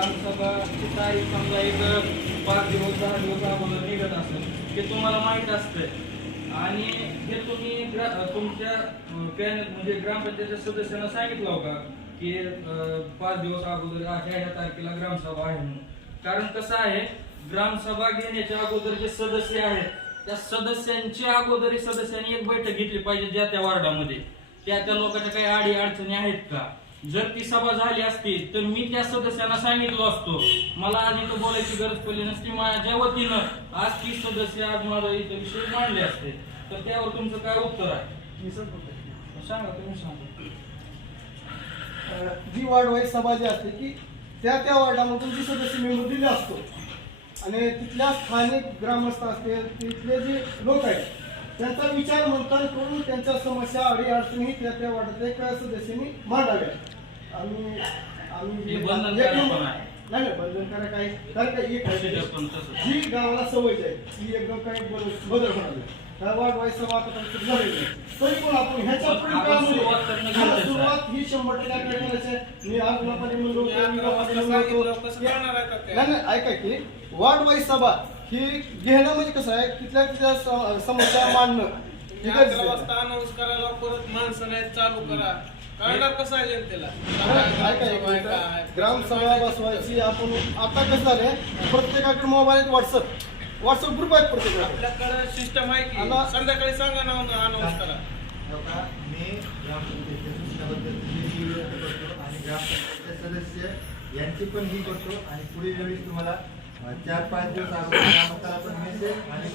ग्रामसभाची तारीख समजा एक पाच दिवस दहा दिवस अगोदर निघत असेल ते तुम्हाला माहीत असतं आणि हे तुम्ही ग्रा- तुमच्या म्हणजे ग्रामपंचायतच्या सदस्यांना सांगितलं का की पाच दिवस अगोदर ह्या ह्या तारखेला ग्रामसभा आहे म्हणून. कारण कसं आहे ग्रामसभा घेण्याच्या अगोदर जे सदस्य आहेत त्या सदस्यांच्या अगोदर सदस्यांनी एक बैठक घेतली पाहिजे ज्या त्या वार्डामध्ये. त्या त्या लोकांच्या काही अडी अडचणी आहेत का? जर ती सभा झाली असती तर मी त्या सदस्यांना सांगितलो असतो. मला आधी तो बोलायची गरज पडली नसती. माझ्या वतीनं आज ती सदस्य आज मला इथे विषय मांडले असते. तर त्यावर तुमचं काय उत्तर आहे? मी सांगा तुम्ही सांगा. जी वार्ड वाईज सभा जी असते की त्या त्या वार्डामधून जी सदस्य मेंबर दिले असतो. आणि तिथल्या स्थानिक ग्रामस्थ असतील तिथले जे लोक आहेत त्यांचा विचार मंथन करून त्यांच्या समस्या अडी अडचणी त्या त्या वार्डातल्या सदस्यांनी मांडाव्या हे बंधनकारक पण आहे. नाही नाही बंधनकारक आहे कारण का एक Procedure आहे पण तसंच. जी गावाला सवय आहे ती एकदम काही बदल बदल होणार त्या वार्ड वाईज सभा आतापर्यंत झालेली नाही तरी पण आपण ह्याच्या पण पुढील आपण काळामध्ये सुरुवात करणं गरजेचं आहे. सुरुवात ही शंभर टक्के आपल्याला करायची आहे. मी आज गुलाबाने म्हणलो गुलाबाने का ते? नाही नाही ऐका की वार्ड वाईज सभा ही घेणं म्हणजे कसं आहे तिथल्या तिथल्या स- समस्या मांडणं हे गरजेचं आहे. वाजता अनाऊन्स करायला परत माणसं नाही चालू करा कळणार कसं आहे जनतेला? ग्रामसभा बसवायची आपण आता कसं झालंय? प्रत्येकाकडे मोबाईल आहेत व्हॉट्सअप व्हॉट्सअप ग्रुप आहेत आपल्याकडे सिस्टम आहे की? आता- संध्याकाळी सांगा ना अनाऊन्स करा. बघा, मी ग्रामपंचायतच्या सूचनाबद्दल करतो आणि ग्रामपंचायतचे सदस्य यांची पण ही करतो आणि पुढील वेळी तुम्हाला चार पाच दिवस अगोदर ग्रामस्थाला पण मेसेज आणि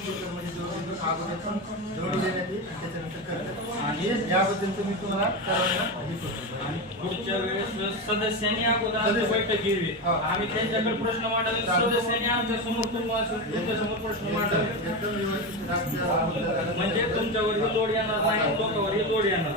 अगोदर पण जोडी देण्यात येईल आणि त्याच्यानंतर करतात आणि याबद्दल तुम्ही तुम्हाला सर्वांना हे करतो आणि पुढच्या वेळेस सदस्यांनी अगोदर आमची. बैठक घ्यावी हा. आम्ही त्यांच्याकडे प्रश्न मांडावे सदस्यांनी आमच्यासमोर तुमच्यासमोर प्रश्न मांडावे एकदम व्यवस्थित राजकीय म्हणजे तुमच्यावर लोड येणार नाही लोकांवर ही लोड येणार.